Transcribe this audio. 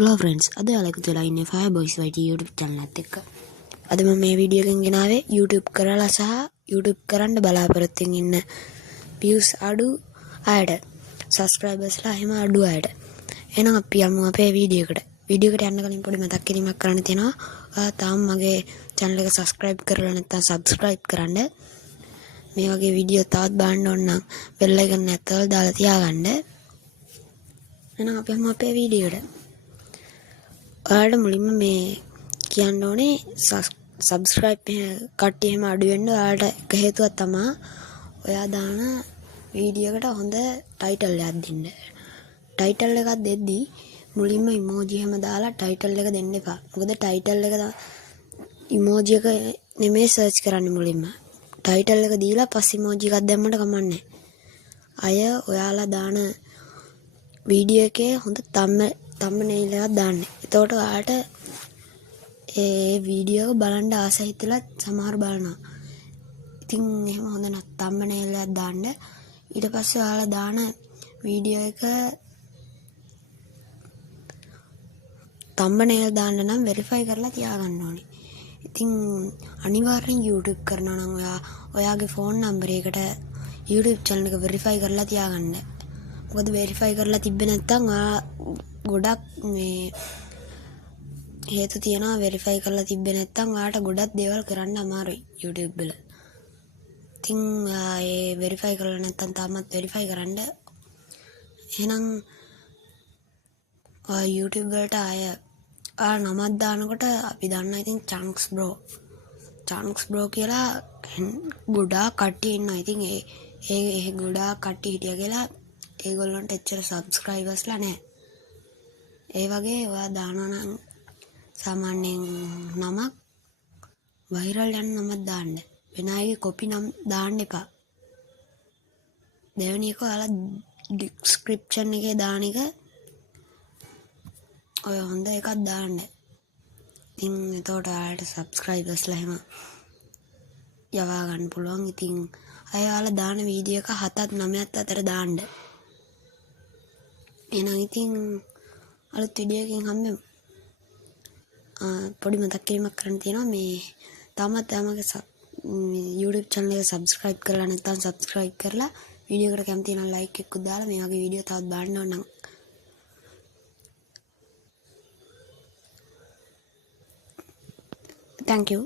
Hello friends, අද ඔයාලා තුලා ඉන්නේ Fireboys YT YouTube channel එකත් එක්ක. අද මම මේ වීඩියෝ එකෙන් ගෙනාවේ YouTube කරලා සහ YouTube කරන්න බලාපොරොත්තු වෙන ඉන්න views අඩු අයට, subscribersලා එහෙම අඩු අයට. එහෙනම් අපි යමු අපේ වීඩියෝ එකට. වීඩියෝ එකට යන්න කලින් පොඩි මතක් කිරීමක් කරන්න තියෙනවා. ඔයා තාම මගේ channel එක subscribe කරලා නැත්නම් subscribe කරන්න. මේ වගේ වීඩියෝ තවත් බලන්න ඕන නම් bell icon එක ඇතුල් දාලා තියාගන්න. එහෙනම් අපි යමු අපේ වීඩියෝ එකට. ඔයාලට මුලින්ම මේ කියන්න ඕනේ subscribe කට්ටිය එහෙම අඩු වෙන්න ඔයාලට එක හේතුවක් තමයි ඔයා දාන වීඩියෝ එකට හොඳ ටයිටල් එකක් දෙන්න. ටයිටල් එකක් දෙද්දී මුලින්ම ඉමෝජි එහෙම දාලා ටයිටල් එක දෙන්න එපා. මොකද ටයිටල් එක ඉමෝජි එක නෙමෙයි සර්ච් කරන්නේ මුලින්ම. ටයිටල් එක දීලා පස්සේ ඉමෝජි එකක් දැම්මට කමක් නැහැ. අය ඔයාලා දාන වීඩියෝ එකේ හොඳ thumbnail එකක් දාන්න. එතකොට ඔයාලට ඒ වීඩියෝ එක බලන්න ආස හිතලා සමහර බලනවා. ඉතින් එහෙම හොඳ නැත් thumbnail එකක් දාන්න. ඊට පස්සේ ඔයාලා දාන වීඩියෝ එක thumbnail දාන්න නම් verify කරලා තියාගන්න ඕනේ. ඉතින් අනිවාර්යෙන් YouTube කරනවා නම් ඔයාගේ phone number එකට YouTube channel එක verify කරලා තියාගන්න. මොකද verify කරලා තිබ්බේ නැත්නම් ඔයා ගොඩක් මේ හේතු තියනවා verify කරලා තිබ්බේ නැත්නම් ඔයාලට ගොඩක් දේවල් කරන්න අමාරුයි YouTube වල. ඉතින් ඒ verify කරලා නැත්නම් තාමත් verify කරන්න. එහෙනම් YouTube වලට නමක් දානකොට අපි දන්නා ඉතින් chunks bro කියලා ගොඩාක් කට්ටිය ඉන්නවා. ඉතින් ඒ ගොඩාක් කට්ටිය හිටියා කියලා ඒගොල්ලන්ට එච්චර subscribersලා නැහැ. ඒ වගේ ඔයා දානවා නම් සාමාන්‍යයෙන් නමක් viral යන නමක් දාන්න. වෙන අයගේ copy නම් දාන්න එපා. දෙවෙනි එක ඔයාලා description එකේ දාන එක ඔය හොඳ එකක් දාන්න. ඉතින් එතකොට ඔයාලට subscribersලා එහෙම යවා ගන්න පුළුවන්. ඉතින් ඔයාලා දාන වීඩියෝ එක 7ත් 9ත් අතර දාන්න. එහෙනම් ඉතින් අලුත් වීඩියෝ එකකින් හම්බෙමු. පොඩි මතක් කිරීමක් කරන්න තියෙනවා. මේ තාමත් මගේ YouTube channel එක subscribe කරලා නැත්නම් subscribe කරලා වීඩියෝ එකට කැමති නම් like එකක් දාලා මේ වගේ වීඩියෝ තවත් බලන්න ඕන නම් thank you.